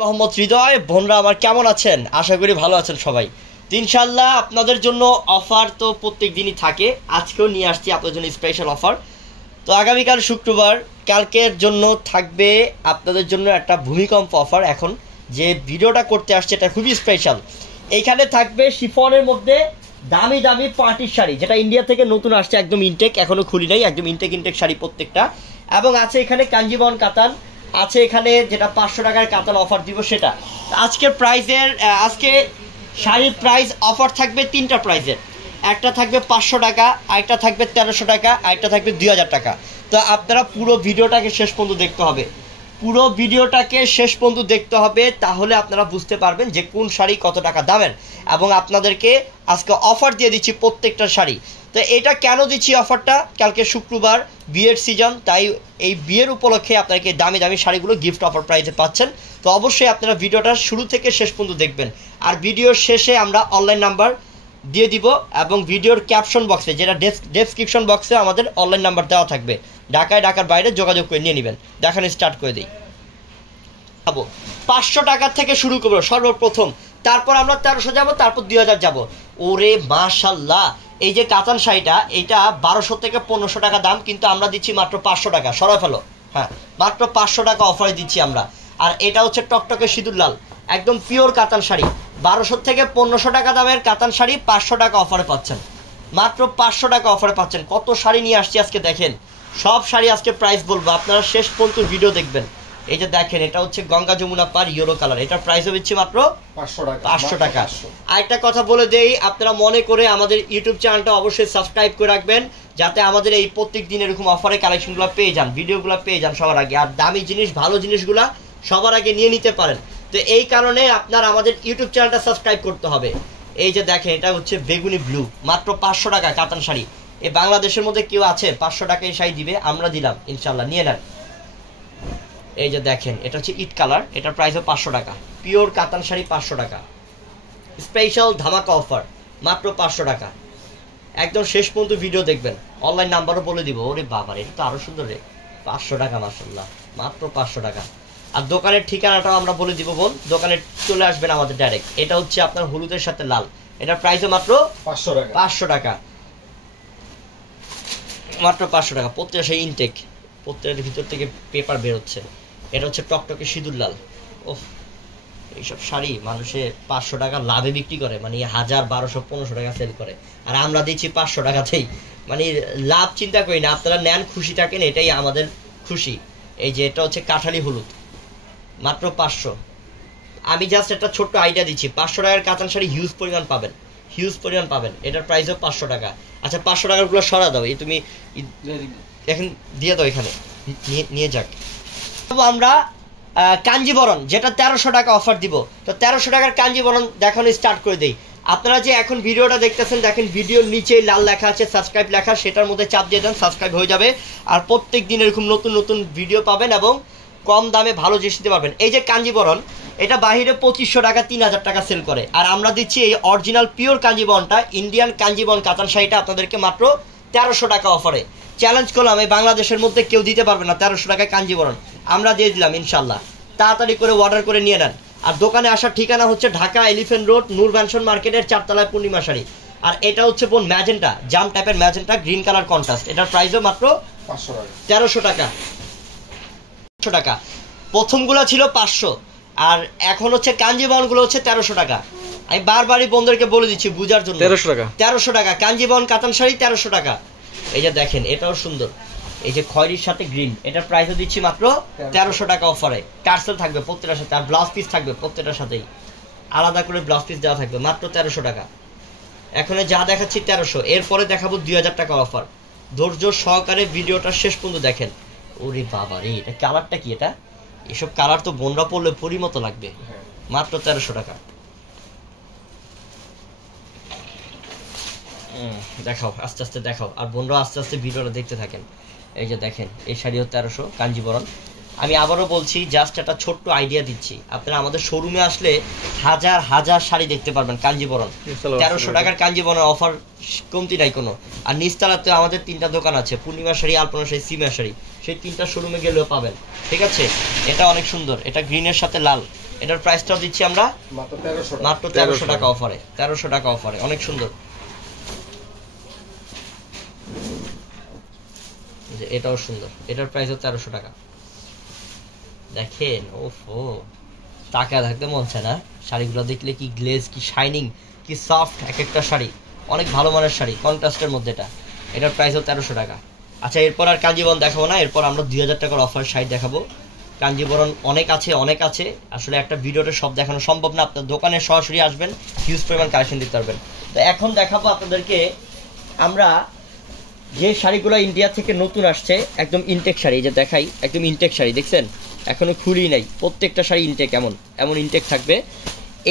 মোহাম্মদ হৃদয় বোনরা আমার কেমন আছেন? আশা করি ভালো আছেন সবাই। ইনশাআল্লাহ আপনাদের জন্য অফার তো প্রত্যেক দিনই থাকে, আজকেও নিয়ে আসছি আপনাদের জন্য স্পেশাল অফার। তো আগামীকাল শুক্রবার, কালকের জন্য থাকবে আপনাদের জন্য একটা ভূমিকম্প অফার। এখন যে ভিডিওটা করতে আসছে এটা খুবই স্পেশাল। এইখানে থাকবে শিফনের মধ্যে দামি দামি পার্টির শাড়ি, যেটা ইন্ডিয়া থেকে নতুন আসছে, একদম ইনটেক, এখনও খুলি নাই, একদম ইনটেক শাড়ি প্রত্যেকটা। এবং আছে এখানে কাঞ্জিবরম কাতান আছে, এখানে যেটা 500 টাকার কাতান অফার দিব সেটা। আজকের প্রাইসের আজকে শাড়ির প্রাইস অফার থাকবে তিনটা প্রাইসের। একটা থাকবে 500 টাকা, আরেকটা থাকবে 1300 টাকা, আরেকটা থাকবে 2000 টাকা। তো আপনারা পুরো ভিডিওটাকে শেষ পর্যন্ত দেখতে হবে, পুরো ভিডিওটাকে শেষ পর্যন্ত দেখতে হবে, তাহলে আপনারা বুঝতে পারবেন যে কোন শাড়ি কত টাকা দামের। এবং আপনাদেরকে আজকে অফার দিয়ে দিচ্ছি প্রত্যেকটা শাড়ি। তো এটা কেন দিচ্ছি অফারটা? কালকে শুক্রবার বিয়ের সিজন, তাই এই বিয়ের উপলক্ষে আপনাকে দামি দামি শাড়িগুলো গিফট অফার প্রাইসে পাচ্ছেন। তো অবশ্যই আপনারা ভিডিওটা শুরু থেকে শেষ পর্যন্ত দেখবেন। আর ভিডিওর শেষে আমরা অনলাইন নাম্বার দিয়ে দিব, এবং ভিডিওর ক্যাপশন বক্সে, যেটা ডেসক্রিপশন বক্সে আমাদের অনলাইন নাম্বার দেওয়া থাকবে। ঢাকার বাইরে যোগাযোগ করে নিয়ে নেবেন। দেখানো স্টার্ট করে দিই। 500 টাকার থেকে শুরু করবো সর্বপ্রথম, তারপর আমরা 1300 যাব, তারপর 2000 যাব। ওরে মাশাল্লাহ, এই যে কাতান শাড়িটা, এটা 1200 থেকে 1500 টাকা দাম, কিন্তু আমরা দিচ্ছি মাত্র 500 টাকা। সরাই ফেলো, হ্যাঁ, মাত্র 500 টাকা অফারে দিচ্ছি আমরা। আর এটা হচ্ছে টকটকে সিঁদুর লাল, একদম পিওর কাতান শাড়ি। 1200 থেকে 1500 টাকা দামের কাতান শাড়ি 500 টাকা অফারে পাচ্ছেন, মাত্র 500 টাকা অফারে পাচ্ছেন। কত শাড়ি নিয়ে আসছি আজকে দেখেন, সব শাড়ি আজকে প্রাইস বলবো, আপনারা শেষ পর্যন্ত ভিডিও দেখবেন। এই যে দেখেন, এটা হচ্ছে গঙ্গা যমুনা পার ইয়েলো কালার, এটার প্রাইসও দিচ্ছি মাত্র 500 টাকা। আরেকটা কথা বলে দেই, আপনারা মনে করে আমাদের ইউটিউব চ্যানেলটা অবশ্যই সাবস্ক্রাইব করে রাখবেন, যাতে আমাদের এই প্রত্যেক দিন এরকম অফারে কালেকশনগুলো পেয়ে যান, ভিডিওগুলো পেয়ে যান সবার আগে, আর দামি জিনিস ভালো জিনিসগুলো সবার আগে নিয়ে নিতে পারেন। তো এই কারণে আপনার আমাদের ইউটিউব চ্যানেলটা সাবস্ক্রাইব করতে হবে। এই যে দেখেন, এটা হচ্ছে বেগুনি ব্লু, মাত্র 500 টাকা কাতান শাড়ি। এই বাংলাদেশের মধ্যে কেউ আছে 500 টাকায় শাড়ি দিবে? আমরা দিলাম, ইনশাল্লাহ নিয়ে নেন। এই যে দেখেন, এটা হচ্ছে ইট কালার, এটার প্রাইসও 500 টাকা, পিওর কাতান শাড়ি 500 টাকা, স্পেশাল ধামাকা অফার, মাত্র 500 টাকা। একদম শেষ পর্যন্ত ভিডিও দেখবেন, অনলাইন নাম্বারও বলে দিব। ওরে বাবার, এটা তো আরো সুন্দর রে, 500 টাকা মাশাআল্লাহ, মাত্র 500 টাকা। আর দোকানের ঠিকানাটাও আমরা বলে দিব বোন, দোকানে চলে আসবেন আমাদের ডাইরেক্ট। এটা হচ্ছে আপনার হলুদের সাথে লাল, এটার প্রাইসও মাত্র 500 টাকা, 500 টাকা, মাত্র 500 টাকা। প্রত্যেকটা সেই ইনটেক, প্রত্যেকের ভিতর থেকে পেপার বেরোচ্ছে। এটা হচ্ছে টকটকে সিঁদুর লাল। ওহ, এইসব শাড়ি মানুষে 500 টাকা লাভে বিক্রি করে, মানে 1000, 1200, 1500 টাকা সেল করে, আর আমরা দিচ্ছি 500 টাকাতেই। মানে লাভ চিন্তা করি না, আপনারা নেন, খুশি থাকেন, এটাই আমাদের খুশি। এই যে এটা হচ্ছে কাঠালি হলুদ, মাত্র 500। আমি জাস্ট একটা ছোট্ট আইডিয়া দিচ্ছি, 500 টাকার কাতান শাড়ি হিউজ পরিমাণ পাবেন, হিউজ পরিমাণ পাবেন। এটার প্রাইসও 500 টাকা। আচ্ছা, 500 টাকারগুলো সরা দাও, এই তুমি এখন দিয়ে দাও, এখানে নিয়ে যাক। আমরা কাঞ্জিবরণ, যেটা 1300 টাকা অফার দিব। তো 1300 টাকার কাঞ্জিবরণ দেখানো স্টার্ট করে দেই। আপনারা যে এখন ভিডিওটা দেখতেছেন, দেখেন ভিডিওর নিচে লাল লেখা আছে সাবস্ক্রাইব লেখা, সেটার মধ্যে চাপ দিয়ে দেন, সাবস্ক্রাইব হয়ে যাবে। আর প্রত্যেক দিন এরকম নতুন নতুন ভিডিও পাবেন এবং কম দামে ভালো জিনিস দিতে পারবেন। এই যে কাঞ্জিবরণ, এটা বাহিরে 2500 টাকা, 3000 টাকা সেল করে, আর আমরা দিচ্ছি এই অরিজিনাল পিওর কাঞ্জিবরণটা, ইন্ডিয়ান কাঞ্জিবরণ কাতান শাড়িটা আপনাদেরকে মাত্র 1300 টাকা অফারে। চ্যালেঞ্জ করলাম, এই বাংলাদেশের মধ্যে কেউ দিতে পারবে না 1300 টাকায় কাঞ্জিবরণ, আমরা দিয়ে দিলাম ইনশাল্লাহ। তাড়াতাড়ি করে অর্ডার করে নিয়ে নেন। আর দোকানে আসার ঠিকানা হচ্ছে ঢাকা এলিফ্যান্ট রোড, নূর ম্যানশন মার্কেটের 4 তলায় পূর্ণিমা শাড়ি। আর এটা হচ্ছে বোন ম্যাজেন্টা, জাম টাইপের ম্যাজেন্টা, গ্রিন কালার কন্ট্রাস্ট, এটার প্রাইসও মাত্র 1300 টাকা, 500 টাকা। প্রথমগুলো ছিল 500, আর এখন হচ্ছে কাঞ্জিবরণগুলো হচ্ছে 1300 টাকা। আমি বারবারই বন্ধুদেরকে বলে দিচ্ছি বুঝার জন্য, 1300 টাকা কাঞ্জিবরণ কাতান শাড়ি, 1300 টাকা। এই যে দেখেন, এটাও সুন্দর, এই যে খয়েরির সাথে গ্রিন, এটার প্রাইসও দিচ্ছি মাত্র 1300 টাকা অফারে। টার্সেল থাকবে প্রত্যেকটার সাথে, আর ব্লাউজ পিস থাকবে প্রত্যেকটার সাথেই, আলাদা করে ব্লাউজ পিস দেওয়া থাকবে, মাত্র 1300 টাকা। এখন যা দেখাচ্ছি 1300, এরপরে দেখাবো 2000 টাকা অফার। ধৈর্য সহকারে ভিডিওটা শেষ পর্যন্ত দেখেন। ওরে বাবা রে, এটা কালারটা কি? এটা এসব কালার তো বোনরা পরলে পরি মতো লাগবে, মাত্র 1300 টাকা। দেখাও, আস্তে আস্তে দেখাও, আর বোনরা আস্তে আস্তে ভিডিওটা দেখতে থাকেন। এই যে দেখেন, এই শাড়িও 1300 কাঞ্জিবরণ। আমি আবারও বলছি, জাস্ট একটা ছোট্ট আইডিয়া দিচ্ছি, আপনারা আমাদের শোরুমে আসলে হাজার হাজার শাড়ি দেখতে পারবেন কাঞ্জিবরণ। 1300 টাকার কাঞ্জিবরণ অফার কমতি নাই কোনো। আর নিচতলাতে আমাদের 3টা দোকান আছে, পূর্ণিমা শাড়ি, আলপনা শাড়ি, সিমা শাড়ি, সেই 3টা শোরুমে গেলেও পাবেন, ঠিক আছে? এটা অনেক সুন্দর, এটা গ্রিনের সাথে লাল, এটার প্রাইসটাও দিচ্ছি আমরা মাত্র 1300 টাকা অফারে। 1300 টাকা অফারে, অনেক সুন্দর। এটাও সুন্দর, এটার প্রাইসও 1300 টাকা। দেখেন ওফো, টাকা থাকতে মন চায় না। শাড়িগুলো দেখলে কি গ্লেজ, কি শাইনিং, কি সফট এক একটা শাড়ি, অনেক ভালো মানের শাড়ি, কন্ট্রাস্টের মধ্যে এটা। এটার প্রাইসও 1300 টাকা। আচ্ছা, এরপর আর কাঞ্জিবরম দেখাবো না, এরপর আমরা 2000 টাকার অফার শাড়ি দেখাবো। কাঞ্জিবরম অনেক আছে, অনেক আছে, আসলে একটা ভিডিওতে সব দেখানো সম্ভব না। আপনার দোকানে সরাসরি আসবেন, হিউজ পরিমাণ কালেকশন দিতে পারবেন। তো এখন দেখাবো আপনাদেরকে আমরা যে শাড়িগুলো ইন্ডিয়া থেকে নতুন আসছে, একদম ইনটেক শাড়ি। যে দেখাই, একদম ইনটেক শাড়ি, দেখছেন এখনো খুলি নাই, প্রত্যেকটা শাড়ি ইনটেক, এমন ইনটেক থাকবে।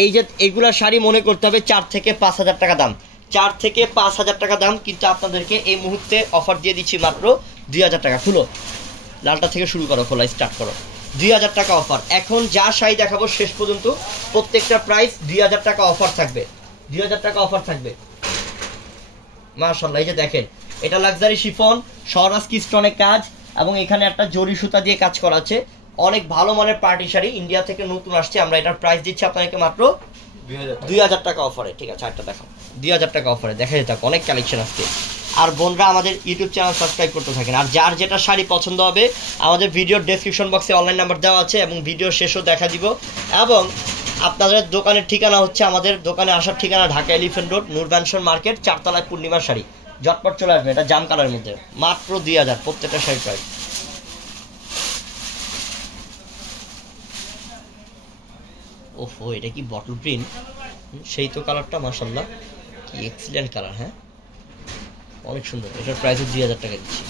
এই যে এগুলা শাড়ি মনে করতে হবে 4 থেকে 5000 টাকা দাম, 4 থেকে 5000 টাকা দাম। কিন্তু আপনাদেরকে এই মুহূর্তে অফার দিয়ে দিচ্ছি মাত্র 2000 টাকা। খুলো, লালটা থেকে শুরু করো, খোলা স্টার্ট করো। 2000 টাকা অফার। এখন যা শাড়ি দেখাবো শেষ পর্যন্ত প্রত্যেকটা প্রাইস 2000 টাকা অফার থাকবে, 2000 টাকা অফার থাকবে। মাশাআল্লাহ, এই যে দেখেন, এটা লাক্সারি শিফন, সরাস কি স্টোনের কাজ, এবং এখানে একটা জরি সুতা দিয়ে কাজ করা আছে। অনেক ভালো মানের পার্টি শাড়ি, ইন্ডিয়া থেকে নতুন আসছে। আমরা এটার প্রাইস দিচ্ছি আপনাদেরকে মাত্র 2000 টাকা অফারে। ঠিক আছে, আরেকটা দেখাও, 2000 টাকা অফারে। দেখা যেতে থাকো, অনেক কালেকশন আসছে। আর বোনরা আমাদের ইউটিউব চ্যানেল সাবস্ক্রাইব করতে থাকেন। আর যার যেটা শাড়ি পছন্দ হবে, আমাদের ভিডিওর ডেসক্রিপশন বক্সে অনলাইন নাম্বার দেওয়া আছে, এবং ভিডিও শেষও দেখা দিব। এবং আপনাদের দোকানের ঠিকানা হচ্ছে, আমাদের দোকানে আসার ঠিকানা ঢাকা এলিফ্যান্ট রোড, নূর ম্যানশন মার্কেট, 4 তলায় পূর্ণিমার শাড়ি। ঝটপট চলে আসবে, এটা জাম কালারের মধ্যে, মাত্র 2000 প্রত্যেকটা শাড়ি প্রাইস। ওফো, এটা কি বটল প্রিন্ট, সেই তো কালারটা, মাশাআল্লাহ কি এক্সিলেন্ট কালার। হ্যাঁ, অনেক সুন্দর। এটার প্রাইসও 2000 টাকা দিচ্ছি।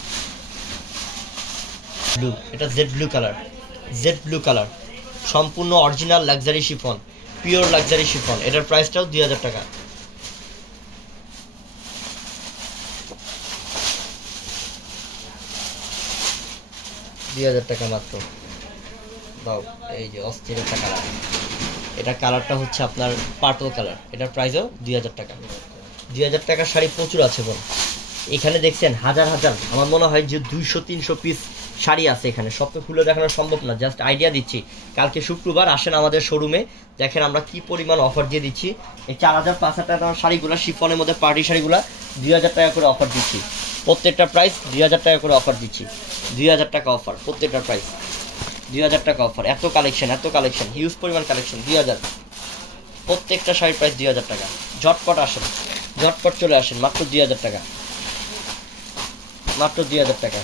ব্লু, এটা jade blue colour, jade blue colour, সম্পূর্ণ original luxury chiffon, pure luxury chiffon. এটার প্রাইসটাও 2000 টাকা। টাকা মাত্র। দাও, এই যে অস্থির একটা কালার, এটা কালারটা হচ্ছে আপনার পার্পল কালার। এটার প্রাইসও 2000 টাকা। 2000 টাকার শাড়ি প্রচুর আছে বোন। এখানে দেখছেন হাজার হাজার, আমার মনে হয় যে 200-300 পিস শাড়ি আছে এখানে। সব তো খুলে দেখানো সম্ভব না, জাস্ট আইডিয়া দিচ্ছি। কালকে শুক্রবার আসেন আমাদের শোরুমে, দেখেন আমরা কি পরিমাণ অফার দিয়ে দিচ্ছি। এই 4000-5000 টাকার শাড়িগুলো, শিফনের মধ্যে পার্টি শাড়িগুলো 2000 টাকা করে অফার দিচ্ছি। প্রত্যেকটা প্রাইস 2000 টাকা করে অফার দিচ্ছি। 2000 টাকা অফার, প্রত্যেকটা প্রাইস 2000 টাকা অফার। এত কালেকশন, এত কালেকশন, হিউজ পরিমাণ কালেকশন। 2000 প্রত্যেকটা শাড়ির প্রাইস 2000 টাকা। ঝটপট আসেন, ঝটপট চলে আসেন, মাত্র 2000 টাকা, মাত্র 2000 টাকা।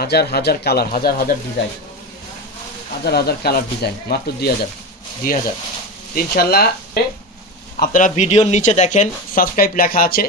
হাজার হাজার কালার, হাজার হাজার ডিজাইন, হাজার হাজার কালার ডিজাইন, মাত্র 2000। ইনশাল্লাহ আপনারা ভিডিওর নিচে দেখেন সাবস্ক্রাইব লেখা আছে,